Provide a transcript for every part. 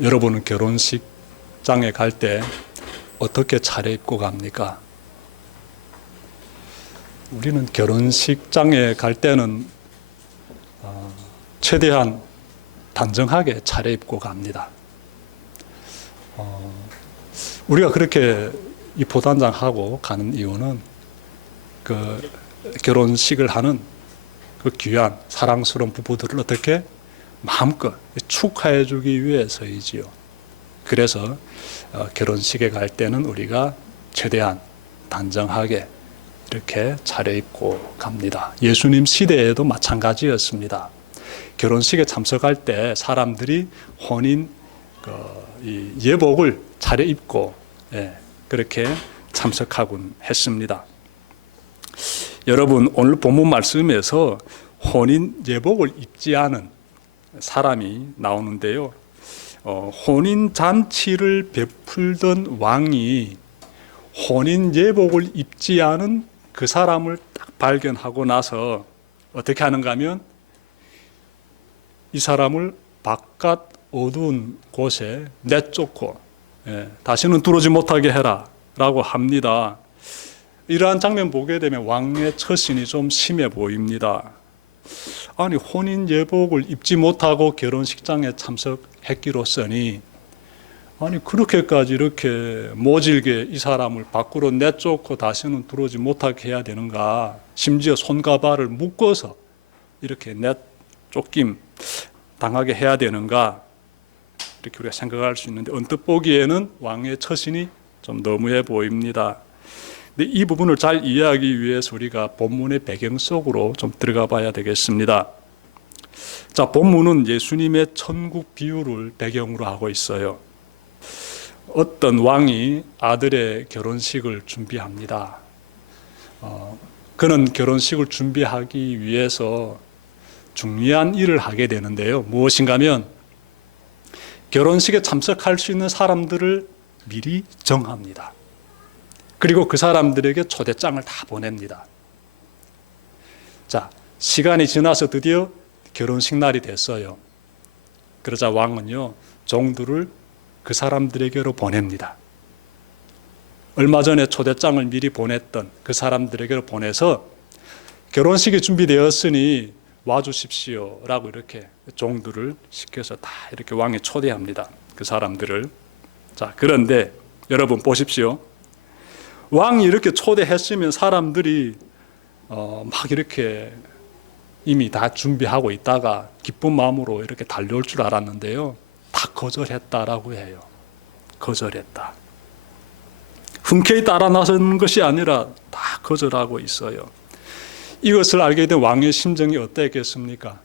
여러분은 결혼식장에 갈 때 어떻게 차려입고 갑니까? 우리는 결혼식장에 갈 때는 최대한 단정하게 차려입고 갑니다. 우리가 그렇게 이 보단장하고 가는 이유는 그 결혼식을 하는 그 귀한 사랑스러운 부부들을 어떻게 마음껏 축하해 주기 위해서이지요. 그래서 결혼식에 갈 때는 우리가 최대한 단정하게 이렇게 차려입고 갑니다. 예수님 시대에도 마찬가지였습니다. 결혼식에 참석할 때 사람들이 혼인 이 예복을 차려입고 그렇게 참석하곤 했습니다. 여러분, 오늘 본문 말씀에서 혼인 예복을 입지 않은 사람이 나오는데요. 혼인 잔치를 베풀던 왕이 혼인 예복을 입지 않은 그 사람을 딱 발견하고 나서 어떻게 하는가 하면 이 사람을 바깥 어두운 곳에 내쫓고 다시는 들어오지 못하게 해라 라고 합니다. 이러한 장면 보게 되면 왕의 처신이 좀 심해 보입니다. 아니, 혼인 예복을 입지 못하고 결혼식장에 참석했기로서니 아니 그렇게까지 이렇게 모질게 이 사람을 밖으로 내쫓고 다시는 들어오지 못하게 해야 되는가? 심지어 손과 발을 묶어서 이렇게 내쫓김 당하게 해야 되는가? 이렇게 우리가 생각할 수 있는데 언뜻 보기에는 왕의 처신이 좀 너무해 보입니다. 근데 이 부분을 잘 이해하기 위해서 우리가 본문의 배경 속으로 좀 들어가 봐야 되겠습니다. 자, 본문은 예수님의 천국 비유를 배경으로 하고 있어요. 어떤 왕이 아들의 결혼식을 준비합니다. 그는 결혼식을 준비하기 위해서 중요한 일을 하게 되는데요. 무엇인가 하면 결혼식에 참석할 수 있는 사람들을 미리 정합니다. 그리고 그 사람들에게 초대장을 다 보냅니다. 자, 시간이 지나서 드디어 결혼식 날이 됐어요. 그러자 왕은요, 종들을 그 사람들에게로 보냅니다. 얼마 전에 초대장을 미리 보냈던 그 사람들에게로 보내서 결혼식이 준비되었으니 와주십시오 라고 이렇게 종들을 시켜서 다 이렇게 왕이 초대합니다. 그 사람들을. 자, 그런데 여러분 보십시오. 왕이 이렇게 초대했으면 사람들이 막 이렇게 이미 다 준비하고 있다가 기쁜 마음으로 이렇게 달려올 줄 알았는데요. 다 거절했다라고 해요. 거절했다. 흔쾌히 따라 나서는 것이 아니라 다 거절하고 있어요. 이것을 알게 된 왕의 심정이 어땠겠습니까?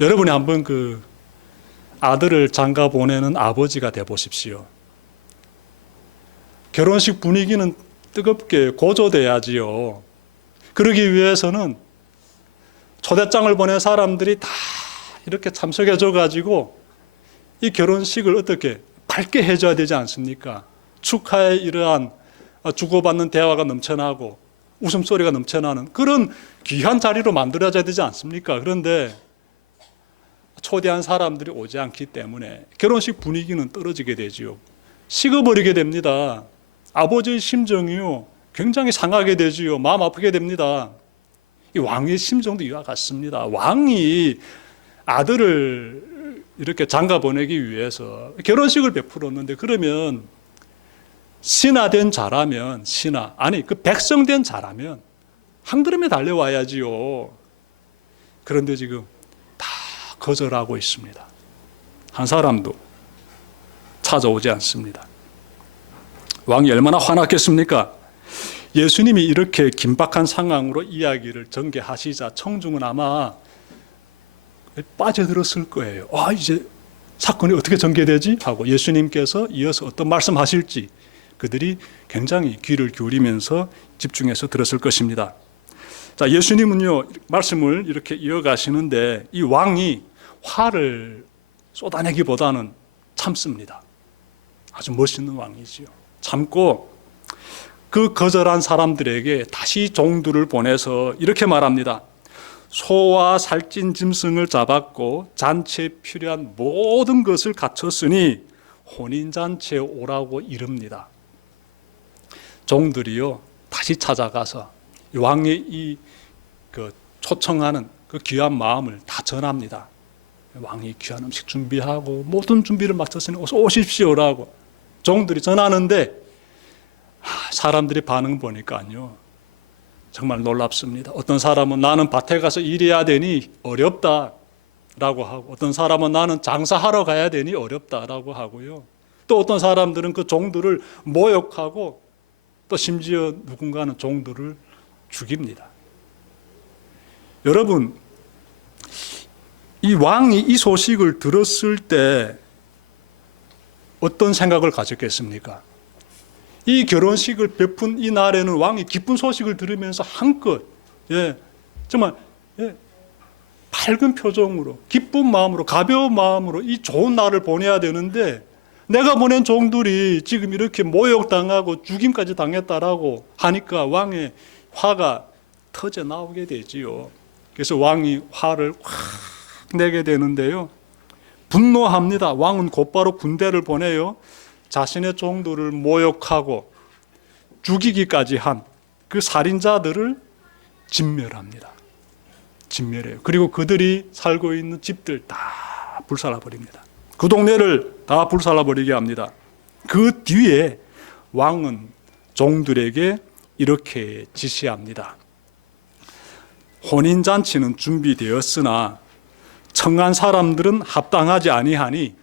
여러분이 한번 그 아들을 장가 보내는 아버지가 돼 보십시오. 결혼식 분위기는 뜨겁게 고조돼야지요. 그러기 위해서는 초대장을 보낸 사람들이 다 이렇게 참석해줘 가지고 이 결혼식을 어떻게 밝게 해줘야 되지 않습니까? 축하의 이러한 주고받는 대화가 넘쳐나고 웃음소리가 넘쳐나는 그런 귀한 자리로 만들어져야 되지 않습니까? 그런데 초대한 사람들이 오지 않기 때문에 결혼식 분위기는 떨어지게 되지요. 식어버리게 됩니다. 아버지의 심정이요, 굉장히 상하게 되지요. 마음 아프게 됩니다. 이 왕의 심정도 이와 같습니다. 왕이 아들을 이렇게 장가 보내기 위해서 결혼식을 베풀었는데 그러면 신하된 자라면 그 백성된 자라면 한 걸음에 달려와야지요. 그런데 지금 다 거절하고 있습니다. 한 사람도 찾아오지 않습니다. 왕이 얼마나 화났겠습니까? 예수님이 이렇게 긴박한 상황으로 이야기를 전개하시자 청중은 아마 빠져들었을 거예요. 이제 사건이 어떻게 전개되지? 하고 예수님께서 이어서 어떤 말씀하실지 그들이 굉장히 귀를 기울이면서 집중해서 들었을 것입니다. 자, 예수님은요, 말씀을 이렇게 이어가시는데 이 왕이 화를 쏟아내기보다는 참습니다. 아주 멋있는 왕이지요. 참고 그 거절한 사람들에게 다시 종들을 보내서 이렇게 말합니다. 소와 살찐 짐승을 잡았고 잔치에 필요한 모든 것을 갖췄으니 혼인잔치에 오라고 이릅니다. 종들이요 다시 찾아가서 왕의 초청하는 그 귀한 마음을 다 전합니다. 왕이 귀한 음식 준비하고 모든 준비를 마쳤으니 어서 오십시오라고 종들이 전하는데 사람들이 반응 보니까요 정말 놀랍습니다. 어떤 사람은 나는 밭에 가서 일해야 되니 어렵다라고 하고, 어떤 사람은 나는 장사하러 가야 되니 어렵다라고 하고요. 또 어떤 사람들은 그 종들을 모욕하고 또 심지어 누군가는 종들을 죽입니다. 여러분, 이 왕이 이 소식을 들었을 때 어떤 생각을 가졌겠습니까? 이 결혼식을 베푼 이 날에는 왕이 기쁜 소식을 들으면서 한껏 정말 밝은 표정으로 기쁜 마음으로 가벼운 마음으로 이 좋은 날을 보내야 되는데 내가 보낸 종들이 지금 이렇게 모욕당하고 죽임까지 당했다라고 하니까 왕의 화가 터져 나오게 되지요. 그래서 왕이 화를 확 내게 되는데요. 분노합니다. 왕은 곧바로 군대를 보내요. 자신의 종들을 모욕하고 죽이기까지 한 그 살인자들을 진멸합니다. 진멸해요. 그리고 그들이 살고 있는 집들 다 불살라버립니다. 그 동네를 다 불살라버리게 합니다. 그 뒤에 왕은 종들에게 이렇게 지시합니다. 혼인잔치는 준비되었으나 청한 사람들은 합당하지 아니하니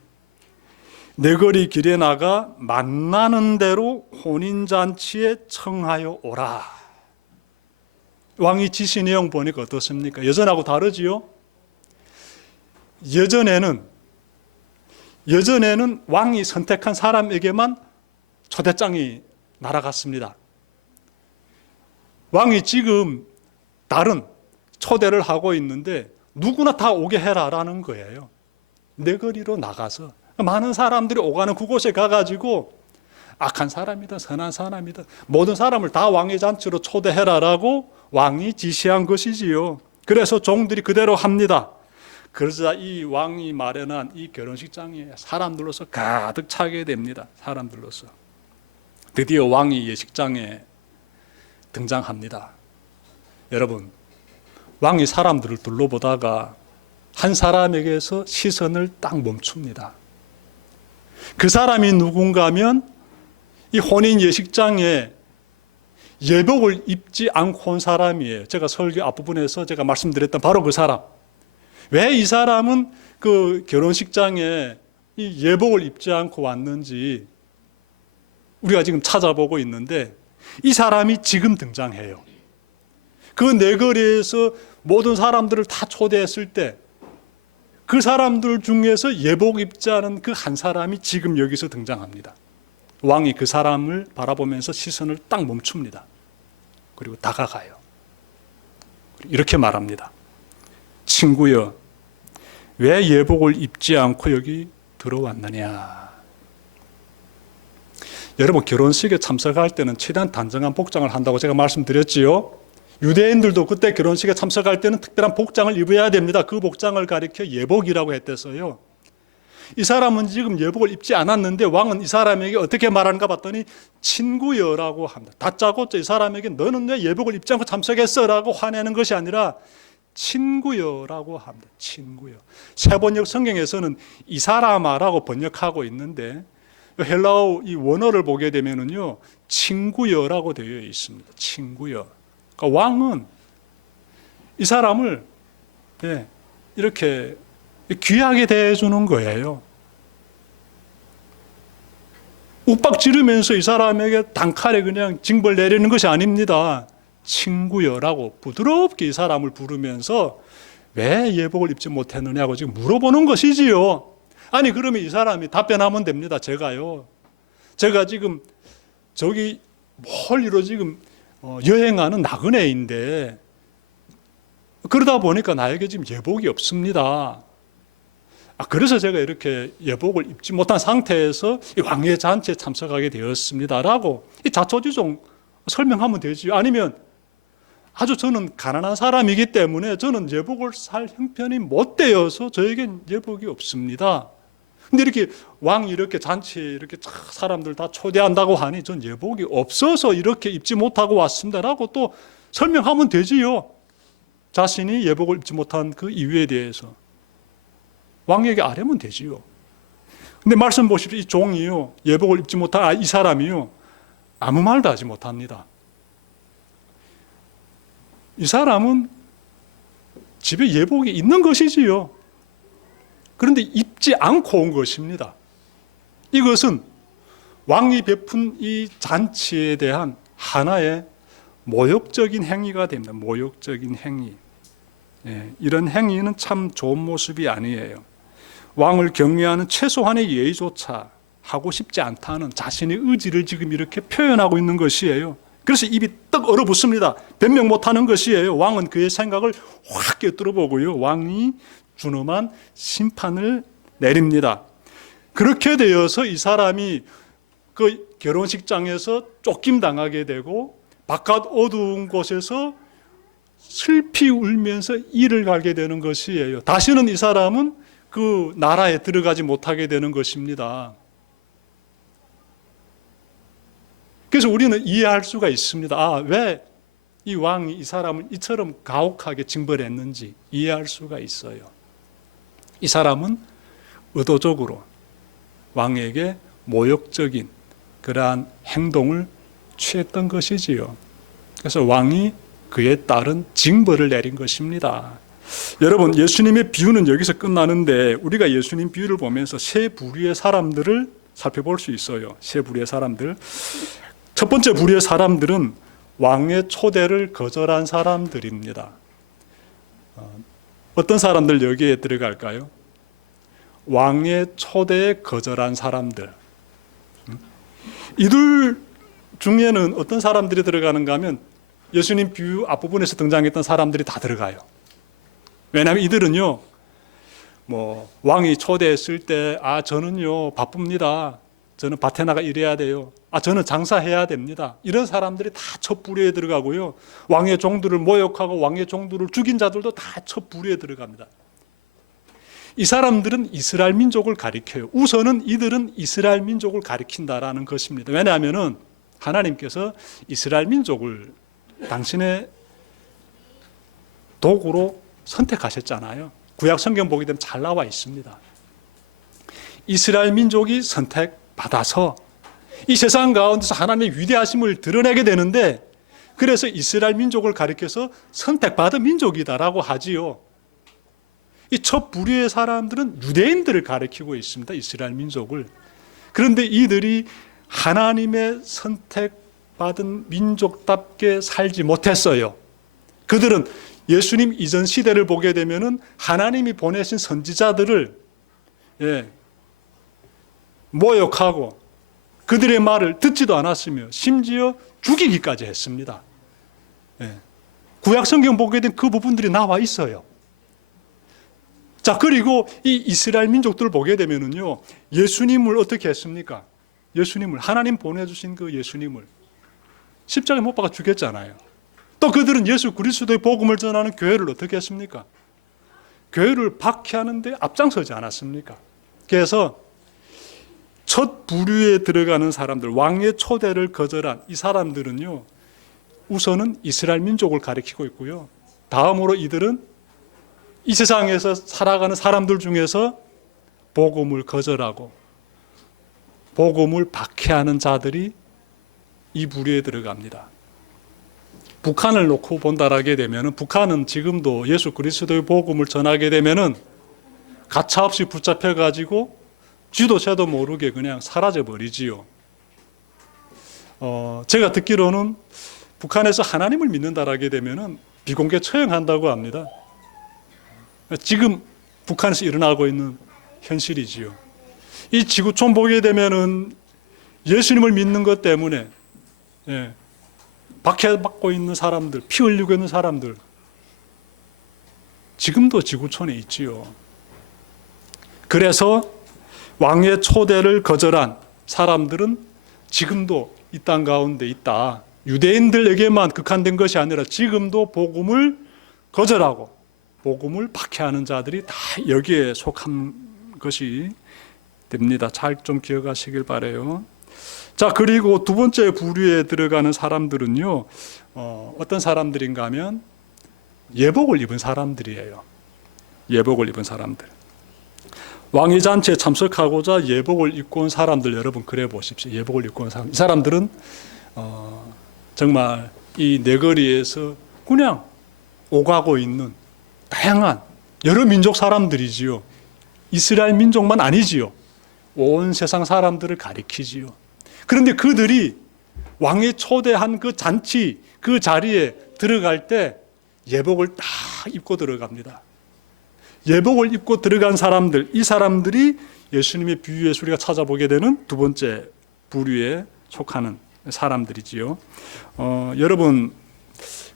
내거리 길에 나가 만나는 대로 혼인잔치에 청하여 오라. 왕이 지시 내용 보니까 어떻습니까? 예전하고 다르지요? 예전에는 왕이 선택한 사람에게만 초대장이 날아갔습니다. 왕이 지금 다른 초대를 하고 있는데 누구나 다 오게 해라라는 거예요. 내거리로 나가서 많은 사람들이 오가는 그곳에 가가지고 악한 사람이든 선한 사람이든 모든 사람을 다 왕의 잔치로 초대해라라고 왕이 지시한 것이지요. 그래서 종들이 그대로 합니다. 그러자 이 왕이 마련한 이 결혼식장에 사람들로서 가득 차게 됩니다. 사람들로서. 드디어 왕이 예식장에 등장합니다. 여러분, 왕이 사람들을 둘러보다가 한 사람에게서 시선을 딱 멈춥니다. 그 사람이 누군가 하면 이 혼인 예식장에 예복을 입지 않고 온 사람이에요. 제가 설교 앞부분에서 제가 말씀드렸던 바로 그 사람. 왜 이 사람은 그 결혼식장에 이 예복을 입지 않고 왔는지 우리가 지금 찾아보고 있는데 이 사람이 지금 등장해요. 그 내거리에서 모든 사람들을 다 초대했을 때 그 사람들 중에서 예복 입지 않은 그 한 사람이 지금 여기서 등장합니다. 왕이 그 사람을 바라보면서 시선을 딱 멈춥니다. 그리고 다가가요. 이렇게 말합니다. 친구여, 왜 예복을 입지 않고 여기 들어왔느냐? 여러분, 결혼식에 참석할 때는 최대한 단정한 복장을 한다고 제가 말씀드렸지요. 유대인들도 그때 결혼식에 참석할 때는 특별한 복장을 입어야 됩니다. 그 복장을 가리켜 예복이라고 했댔어요. 이 사람은 지금 예복을 입지 않았는데 왕은 이 사람에게 어떻게 말하는가 봤더니 친구여라고 합니다. 다짜고짜 이 사람에게 너는 왜 예복을 입지 않고 참석했어? 라고 화내는 것이 아니라 친구여라고 합니다. 친구여. 세번역 성경에서는 이 사람아라고 번역하고 있는데 헬라어 이 원어를 보게 되면은요 친구여라고 되어 있습니다. 친구여. 그러니까 왕은 이 사람을 이렇게 귀하게 대해주는 거예요. 욱박 지르면서 이 사람에게 단칼에 그냥 징벌 내리는 것이 아닙니다. 친구여라고 부드럽게 이 사람을 부르면서 왜 예복을 입지 못했느냐고 지금 물어보는 것이지요. 아니 그러면 이 사람이 답변하면 됩니다. 제가 지금 저기 멀리로 지금 여행하는 나그네인데 그러다 보니까 나에게 지금 예복이 없습니다. 그래서 제가 이렇게 예복을 입지 못한 상태에서 이 왕의 잔치에 참석하게 되었습니다라고 이 자초지종 설명하면 되지. 아니면 아주 저는 가난한 사람이기 때문에 저는 예복을 살 형편이 못 되어서 저에겐 예복이 없습니다. 근데 이렇게 왕이 이렇게 잔치에 이렇게 사람들 다 초대한다고 하니 전 예복이 없어서 이렇게 입지 못하고 왔습니다라고 또 설명하면 되지요. 자신이 예복을 입지 못한 그 이유에 대해서 왕에게 아뢰면 되지요. 근데 말씀 보십시오. 이 종이요, 예복을 입지 못한 이 사람이요, 아무 말도 하지 못합니다. 이 사람은 집에 예복이 있는 것이지요. 그런데 입지 않고 온 것입니다. 이것은 왕이 베푼 이 잔치에 대한 하나의 모욕적인 행위가 됩니다. 모욕적인 행위. 이런 행위는 참 좋은 모습이 아니에요. 왕을 경외하는 최소한의 예의조차 하고 싶지 않다는 자신의 의지를 지금 이렇게 표현하고 있는 것이에요. 그래서 입이 떡 얼어붙습니다. 변명 못하는 것이에요. 왕은 그의 생각을 확 꿰뚫어 보고요, 왕이 준엄한 심판을 내립니다. 그렇게 되어서 이 사람이 그 결혼식장에서 쫓김당하게 되고 바깥 어두운 곳에서 슬피 울면서 이를 갈게 되는 것이에요. 다시는 이 사람은 그 나라에 들어가지 못하게 되는 것입니다. 그래서 우리는 이해할 수가 있습니다. 왜 이 왕이 이 사람을 이처럼 가혹하게 징벌했는지 이해할 수가 있어요. 이 사람은 의도적으로 왕에게 모욕적인 그러한 행동을 취했던 것이지요. 그래서 왕이 그에 따른 징벌을 내린 것입니다. 여러분, 예수님의 비유는 여기서 끝나는데 우리가 예수님 비유를 보면서 세 부류의 사람들을 살펴볼 수 있어요. 세 부류의 사람들. 첫 번째 부류의 사람들은 왕의 초대를 거절한 사람들입니다. 어떤 사람들 여기에 들어갈까요? 왕의 초대에 거절한 사람들. 이들 중에는 어떤 사람들이 들어가는가 하면 예수님 비유 앞부분에서 등장했던 사람들이 다 들어가요. 왜냐하면 이들은요, 왕이 초대했을 때, 저는요, 바쁩니다. 저는 밭에 나가 일해야 돼요. 저는 장사해야 됩니다. 이런 사람들이 다 첫 부류에 들어가고요. 왕의 종들을 모욕하고 왕의 종들을 죽인 자들도 다 첫 부류에 들어갑니다. 이 사람들은 이스라엘 민족을 가리켜요. 우선은 이들은 이스라엘 민족을 가리킨다라는 것입니다. 왜냐하면 하나님께서 이스라엘 민족을 당신의 도구로 선택하셨잖아요. 구약 성경 보게 되면 잘 나와 있습니다. 이스라엘 민족이 선택받아서 이 세상 가운데서 하나님의 위대하심을 드러내게 되는데, 그래서 이스라엘 민족을 가리켜서 선택받은 민족이다라고 하지요. 이 첫 부류의 사람들은 유대인들을 가리키고 있습니다. 이스라엘 민족을. 그런데 이들이 하나님의 선택받은 민족답게 살지 못했어요. 그들은 예수님 이전 시대를 보게 되면은 하나님이 보내신 선지자들을 모욕하고 그들의 말을 듣지도 않았으며 심지어 죽이기까지 했습니다. 구약 성경 보게 된 그 부분들이 나와 있어요. 자, 그리고 이 이스라엘 민족들을 보게 되면은요, 예수님을 어떻게 했습니까? 예수님을, 하나님 보내주신 그 예수님을 십자가에 못 박아 죽였잖아요. 또 그들은 예수 그리스도의 복음을 전하는 교회를 어떻게 했습니까? 교회를 박해하는데 앞장서지 않았습니까? 그래서 첫 부류에 들어가는 사람들, 왕의 초대를 거절한 이 사람들은요, 우선은 이스라엘 민족을 가리키고 있고요, 다음으로 이들은 이 세상에서 살아가는 사람들 중에서 복음을 거절하고 복음을 박해하는 자들이 이 부류에 들어갑니다. 북한을 놓고 본다라게 되면, 북한은 지금도 예수 그리스도의 복음을 전하게 되면은 가차없이 붙잡혀가지고 쥐도 새도 모르게 그냥 사라져 버리지요. 제가 듣기로는 북한에서 하나님을 믿는다라게 되면은 비공개 처형한다고 합니다. 지금 북한에서 일어나고 있는 현실이지요. 이 지구촌 보게 되면은 예수님을 믿는 것 때문에 박해받고 있는 사람들, 피 흘리고 있는 사람들, 지금도 지구촌에 있지요. 그래서 왕의 초대를 거절한 사람들은 지금도 이 땅 가운데 있다. 유대인들에게만 국한된 것이 아니라 지금도 복음을 거절하고 복음을 박해하는 자들이 다 여기에 속한 것이 됩니다. 잘 좀 기억하시길 바라요. 자, 그리고 두 번째 부류에 들어가는 사람들은요, 어떤 사람들인가 하면 예복을 입은 사람들이에요. 예복을 입은 사람들. 왕의 잔치에 참석하고자 예복을 입고 온 사람들, 여러분 그래 보십시오. 예복을 입고 온 사람. 이 사람들은 정말 이 내거리에서 그냥 오가고 있는 다양한 여러 민족 사람들이지요. 이스라엘 민족만 아니지요. 온 세상 사람들을 가리키지요. 그런데 그들이 왕이 초대한 그 잔치, 그 자리에 들어갈 때 예복을 딱 입고 들어갑니다. 예복을 입고 들어간 사람들, 이 사람들이 예수님의 비유에서 우리가 찾아보게 되는 두 번째 부류에 속하는 사람들이지요. 여러분,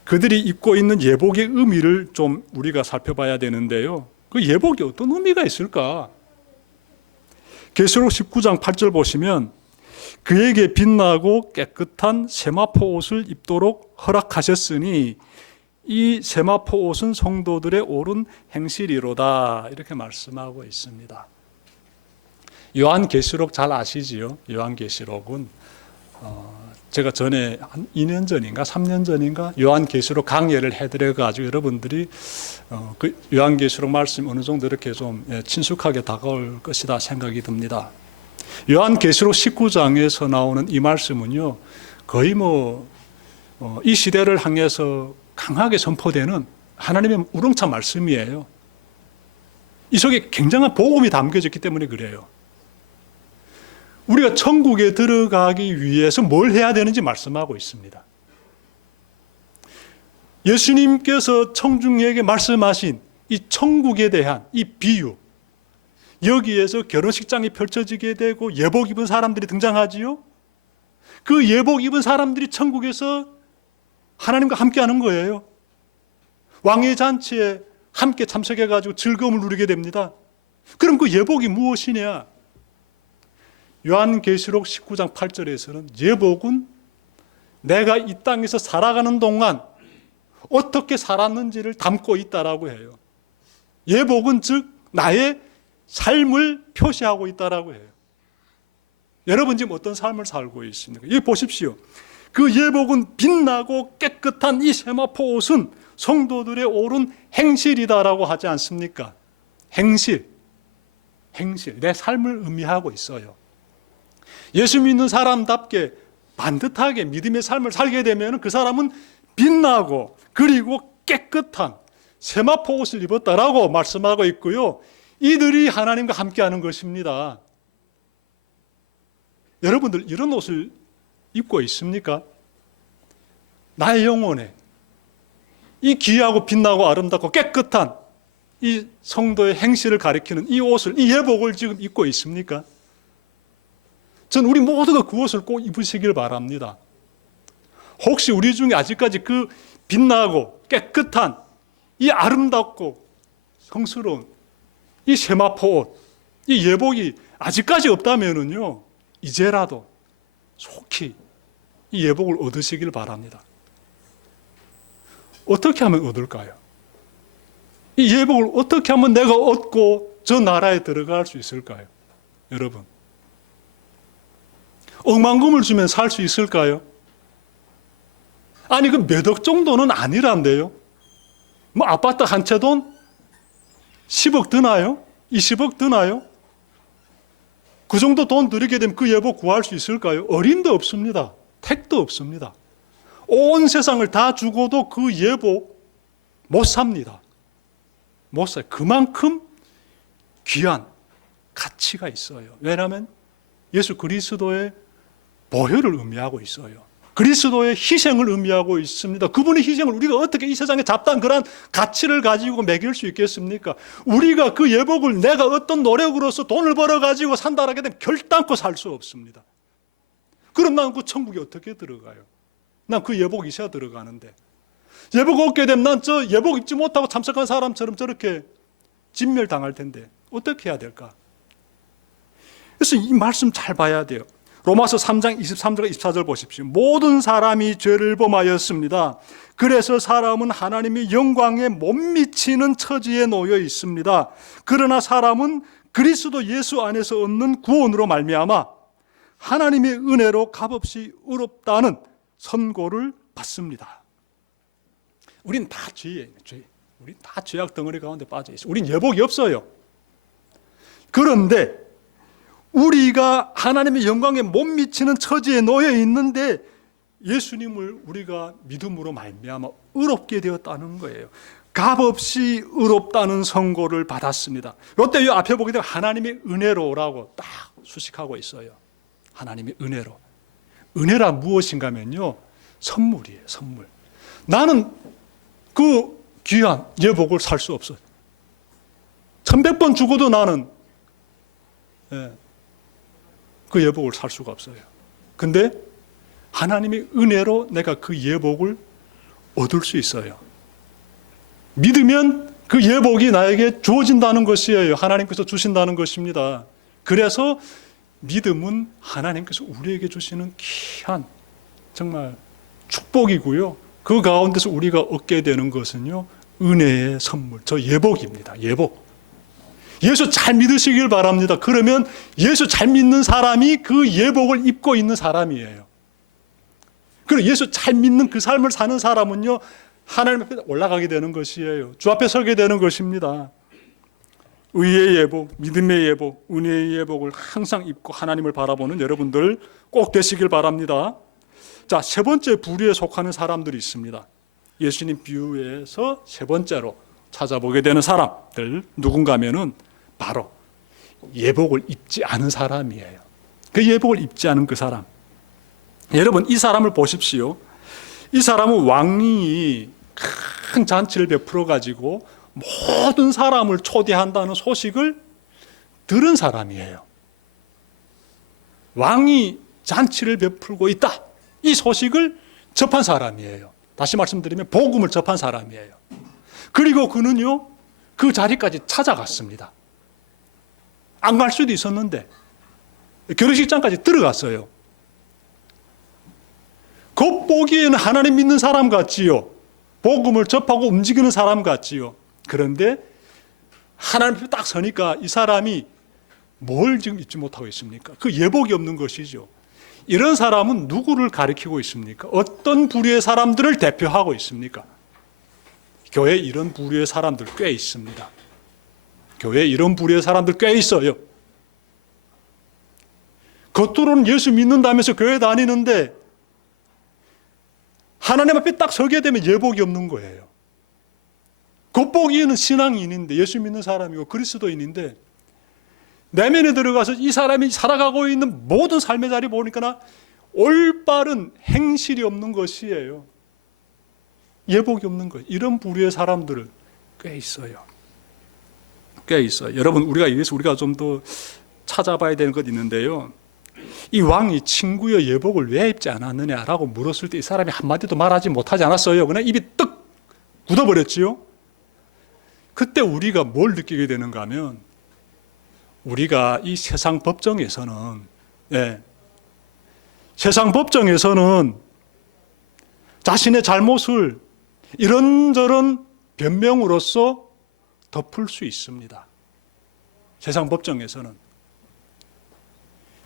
그들이 입고 있는 예복의 의미를 좀 우리가 살펴봐야 되는데요. 그 예복이 어떤 의미가 있을까? 계시록 19장 8절 보시면 그에게 빛나고 깨끗한 세마포 옷을 입도록 허락하셨으니 이 세마포 옷은 성도들의 옳은 행실이로다, 이렇게 말씀하고 있습니다. 요한계시록 잘 아시지요? 요한계시록은 제가 전에 한 2년 전인가 3년 전인가 요한계시록 강의를 해드려가지고 여러분들이 그 요한계시록 말씀 어느 정도 이렇게 좀 친숙하게 다가올 것이다 생각이 듭니다. 요한계시록 19장에서 나오는 이 말씀은요, 거의 이 시대를 향해서 강하게 선포되는 하나님의 우렁찬 말씀이에요. 이 속에 굉장한 복음이 담겨졌기 때문에 그래요. 우리가 천국에 들어가기 위해서 뭘 해야 되는지 말씀하고 있습니다. 예수님께서 청중에게 말씀하신 이 천국에 대한 이 비유, 여기에서 결혼식장이 펼쳐지게 되고 예복 입은 사람들이 등장하지요. 그 예복 입은 사람들이 천국에서 하나님과 함께하는 거예요. 왕의 잔치에 함께 참석해가지고 즐거움을 누리게 됩니다. 그럼 그 예복이 무엇이냐? 요한계시록 19장 8절에서는 예복은 내가 이 땅에서 살아가는 동안 어떻게 살았는지를 담고 있다라고 해요. 예복은 즉 나의 삶을 표시하고 있다라고 해요. 여러분 지금 어떤 삶을 살고 있습니까? 여기 보십시오. 그 예복은 빛나고 깨끗한 이 세마포 옷은 성도들의 옳은 행실이다라고 하지 않습니까? 행실, 내 삶을 의미하고 있어요. 예수 믿는 사람답게 반듯하게 믿음의 삶을 살게 되면 그 사람은 빛나고 그리고 깨끗한 세마포 옷을 입었다라고 말씀하고 있고요. 이들이 하나님과 함께하는 것입니다. 여러분들 이런 옷을 입고 있습니까? 나의 영혼에 이 귀하고 빛나고 아름답고 깨끗한 이 성도의 행실을 가리키는 이 옷을, 이 예복을 지금 입고 있습니까? 전 우리 모두가 그 옷을 꼭 입으시길 바랍니다. 혹시 우리 중에 아직까지 그 빛나고 깨끗한 이 아름답고 성스러운 이 세마포 옷, 이 예복이 아직까지 없다면은요, 이제라도 속히 이 예복을 얻으시길 바랍니다. 어떻게 하면 얻을까요? 이 예복을 어떻게 하면 내가 얻고 저 나라에 들어갈 수 있을까요? 여러분, 억만금을 주면 살 수 있을까요? 아니 그 몇 억 정도는 아니란데요. 뭐 아파트 한 채 돈 10억 드나요? 20억 드나요? 그 정도 돈 들이게 되면 그 예복 구할 수 있을까요? 어림도 없습니다. 택도 없습니다. 온 세상을 다 주고도 그 예복 못 삽니다. 못 사요. 그만큼 귀한 가치가 있어요. 왜냐하면 예수 그리스도의 보혈을 의미하고 있어요. 그리스도의 희생을 의미하고 있습니다. 그분의 희생을 우리가 어떻게 이 세상에 잡다한 그런 가치를 가지고 매길 수 있겠습니까? 우리가 그 예복을 내가 어떤 노력으로서 돈을 벌어가지고 산다라게 되면 결단코 살 수 없습니다. 그럼 난 그 천국에 어떻게 들어가요? 난 그 예복 있어야 들어가는데, 예복 얻게 되면 난 저 예복 입지 못하고 참석한 사람처럼 저렇게 진멸당할 텐데 어떻게 해야 될까? 그래서 이 말씀 잘 봐야 돼요. 로마서 3장 23절과 24절 보십시오. 모든 사람이 죄를 범하였습니다. 그래서 사람은 하나님의 영광에 못 미치는 처지에 놓여 있습니다. 그러나 사람은 그리스도 예수 안에서 얻는 구원으로 말미암아 하나님의 은혜로 값없이 의롭다는 선고를 받습니다. 우린 다 죄예요. 우린 다 죄악 덩어리 가운데 빠져 있어요. 우린 예복이 없어요. 그런데 우리가 하나님의 영광에 못 미치는 처지에 놓여 있는데 예수님을 우리가 믿음으로 말미암아 의롭게 되었다는 거예요. 값없이 의롭다는 선고를 받았습니다. 이때 이 앞에 보게 되면 하나님의 은혜로라고 딱 수식하고 있어요. 하나님의 은혜로. 은혜라 무엇인가 하면요, 선물이에요. 선물. 나는 그 귀한 예복을 살 수 없어요. 1100번 죽어도 나는 그 예복을 살 수가 없어요. 근데 하나님의 은혜로 내가 그 예복을 얻을 수 있어요. 믿으면 그 예복이 나에게 주어진다는 것이에요. 하나님께서 주신다는 것입니다. 그래서 믿음은 하나님께서 우리에게 주시는 귀한 정말 축복이고요. 그 가운데서 우리가 얻게 되는 것은요, 은혜의 선물, 저 예복입니다. 예복. 예수 잘 믿으시길 바랍니다. 그러면 예수 잘 믿는 사람이 그 예복을 입고 있는 사람이에요. 그리고 예수 잘 믿는 그 삶을 사는 사람은요, 하나님 앞에 올라가게 되는 것이에요. 주 앞에 서게 되는 것입니다. 의의 예복, 믿음의 예복, 은혜의 예복을 항상 입고 하나님을 바라보는 여러분들 꼭 되시길 바랍니다. 자, 세 번째 부류에 속하는 사람들이 있습니다. 예수님 비유에서 세 번째로 찾아보게 되는 사람들 누군가 하면은 바로 예복을 입지 않은 사람이에요. 그 예복을 입지 않은 그 사람. 여러분, 이 사람을 보십시오. 이 사람은 왕이 큰 잔치를 베풀어 가지고 모든 사람을 초대한다는 소식을 들은 사람이에요. 왕이 잔치를 베풀고 있다, 이 소식을 접한 사람이에요. 다시 말씀드리면 복음을 접한 사람이에요. 그리고 그는요, 그 자리까지 찾아갔습니다. 안 갈 수도 있었는데 결혼식장까지 들어갔어요. 겉보기에는 하나님 믿는 사람 같지요. 복음을 접하고 움직이는 사람 같지요. 그런데 하나님 앞에 딱 서니까 이 사람이 뭘 지금 잊지 못하고 있습니까? 그 예복이 없는 것이죠. 이런 사람은 누구를 가리키고 있습니까? 어떤 부류의 사람들을 대표하고 있습니까? 교회에 이런 부류의 사람들 꽤 있습니다. 교회에 이런 부류의 사람들 꽤 있어요. 겉으로는 예수 믿는다면서 교회 다니는데 하나님 앞에 딱 서게 되면 예복이 없는 거예요. 겉보기에는 신앙인인데, 예수 믿는 사람이고 그리스도인인데, 내면에 들어가서 이 사람이 살아가고 있는 모든 삶의 자리 보니까 올바른 행실이 없는 것이에요. 예복이 없는 거예요. 이런 부류의 사람들을 꽤 있어요. 꽤 있어요. 여러분, 우리가 좀 더 찾아봐야 되는 것 있는데요. 이 왕이 친구여 예복을 왜 입지 않았느냐라고 물었을 때 이 사람이 한마디도 말하지 못하지 않았어요. 그냥 입이 떡 굳어버렸지요. 그때 우리가 뭘 느끼게 되는가 하면, 우리가 이 세상 법정에서는 세상 법정에서는 자신의 잘못을 이런저런 변명으로써 덮을 수 있습니다. 세상 법정에서는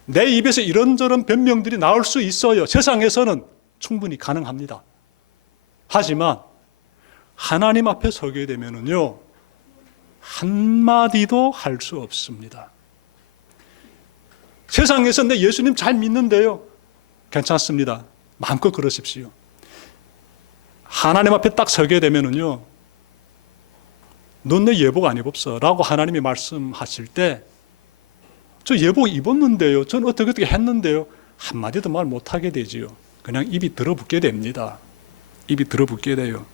내 입에서 이런저런 변명들이 나올 수 있어요. 세상에서는 충분히 가능합니다. 하지만 하나님 앞에 서게 되면은요, 한마디도 할 수 없습니다. 세상에서 내 예수님 잘 믿는데요, 괜찮습니다. 마음껏 그러십시오. 하나님 앞에 딱 서게 되면은요, 넌 내 예복 안 입었어 라고 하나님이 말씀하실 때, 저 예복 입었는데요, 저는 어떻게 했는데요, 한마디도 말 못하게 되지요. 그냥 입이 들어붙게 됩니다. 입이 들어붙게 돼요.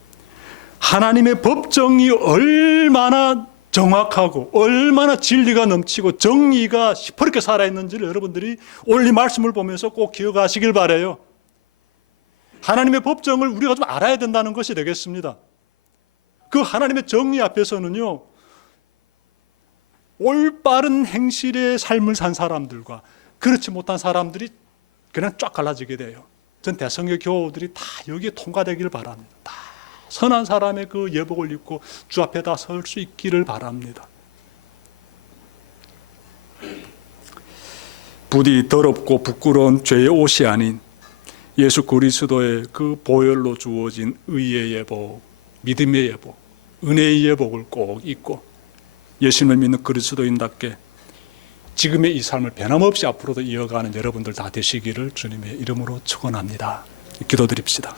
하나님의 법정이 얼마나 정확하고 얼마나 진리가 넘치고 정의가 시퍼렇게 살아있는지를 여러분들이 오늘 이 말씀을 보면서 꼭 기억하시길 바라요. 하나님의 법정을 우리가 좀 알아야 된다는 것이 되겠습니다. 그 하나님의 정의 앞에서는요, 올바른 행실의 삶을 산 사람들과 그렇지 못한 사람들이 그냥 쫙 갈라지게 돼요. 전 대성의 교우들이 다 여기에 통과되기를 바랍니다. 다 선한 사람의 그 예복을 입고 주 앞에 다 설 수 있기를 바랍니다. 부디 더럽고 부끄러운 죄의 옷이 아닌 예수 그리스도의 그 보혈로 주어진 의의 예복, 믿음의 예복, 은혜의 예복을 꼭 입고 예수님을 믿는 그리스도인답게 지금의 이 삶을 변함없이 앞으로도 이어가는 여러분들 다 되시기를 주님의 이름으로 축원합니다. 기도드립시다.